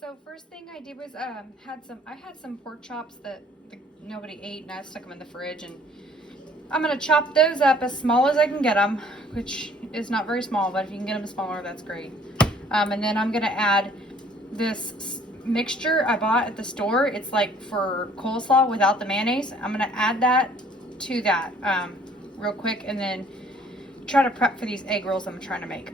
So first thing I did was I had some pork chops that nobody ate, and I stuck them in the fridge, and I'm gonna chop those up as small as I can get them, which is not very small, but if you can get them smaller, that's great. And then I'm gonna add this mixture I bought at the store. It's like for coleslaw without the mayonnaise. I'm gonna add that to that real quick, and then try to prep for these egg rolls I'm trying to make.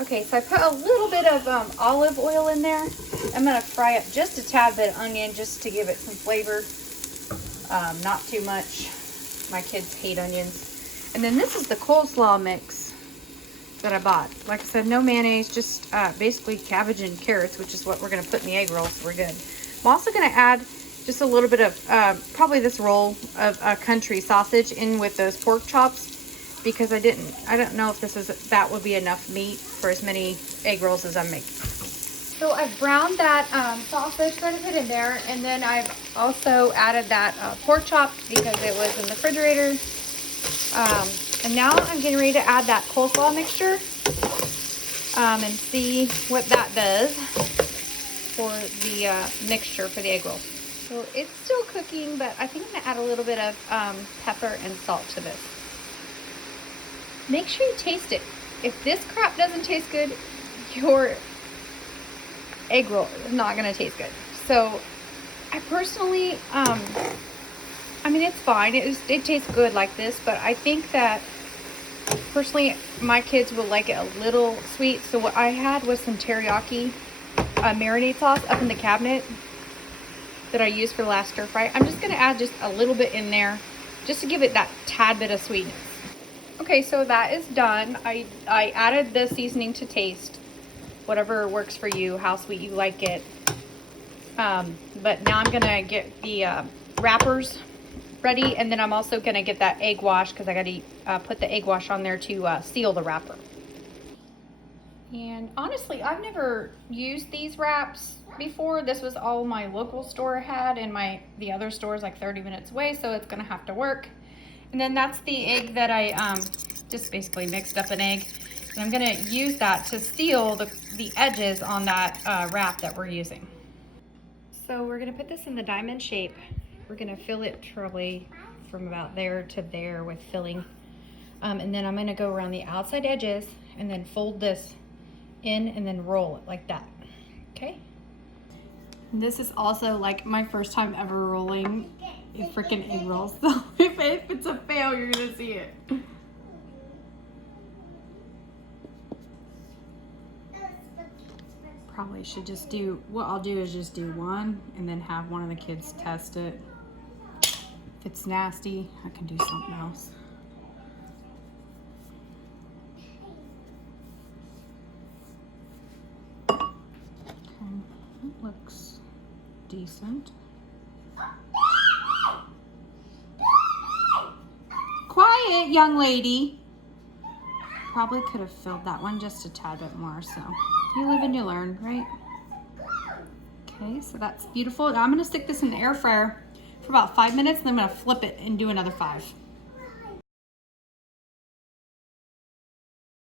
Okay, so I put a little bit of olive oil in there. I'm gonna fry up just a tad bit of onion just to give it some flavor. Not too much. My kids hate onions. And then this is the coleslaw mix that I bought. Like I said, no mayonnaise, just basically cabbage and carrots, which is what we're gonna put in the egg rolls, so we're good. I'm also gonna add just a little bit of, probably this roll of country sausage in with those pork chops, because I don't know if that would be enough meat for as many egg rolls as I'm making. So I've browned that sausage quite a bit in there, and then I've also added that pork chop because it was in the refrigerator. And now I'm getting ready to add that coleslaw mixture and see what that does for the mixture for the egg rolls. So it's still cooking, but I think I'm gonna add a little bit of pepper and salt to this. Make sure you taste it. If this crap doesn't taste good, your egg roll is not gonna taste good. So I personally, I mean, it's fine. It tastes good like this, but I think that personally my kids will like it a little sweet. So what I had was some teriyaki marinade sauce up in the cabinet that I used for the last stir fry. I'm just gonna add just a little bit in there just to give it that tad bit of sweetness. Okay, so that is done. I added the seasoning to taste, whatever works for you, how sweet you like it. But now I'm gonna get the wrappers ready, and then I'm also gonna get that egg wash because I gotta put the egg wash on there to seal the wrapper. And honestly, I've never used these wraps before. This was all my local store had, and the other store is like 30 minutes away, so it's gonna have to work. And then that's the egg that I just basically mixed up an egg. And I'm gonna use that to seal the edges on that wrap that we're using. So we're gonna put this in the diamond shape. We're gonna fill it probably from about there to there with filling. And then I'm gonna go around the outside edges and then fold this in and then roll it like that, okay? This is also like my first time ever rolling a freaking egg roll, so if it's a fail, you're gonna see it. Probably should just do, what I'll do is just do one and then have one of the kids test it. If it's nasty, I can do something else. Okay, it looks decent. Quiet, young lady. Probably could have filled that one just a tad bit more, so you live and you learn, right? Okay, so that's beautiful. Now I'm gonna stick this in the air fryer for about 5 minutes, and then I'm gonna flip it and do another 5.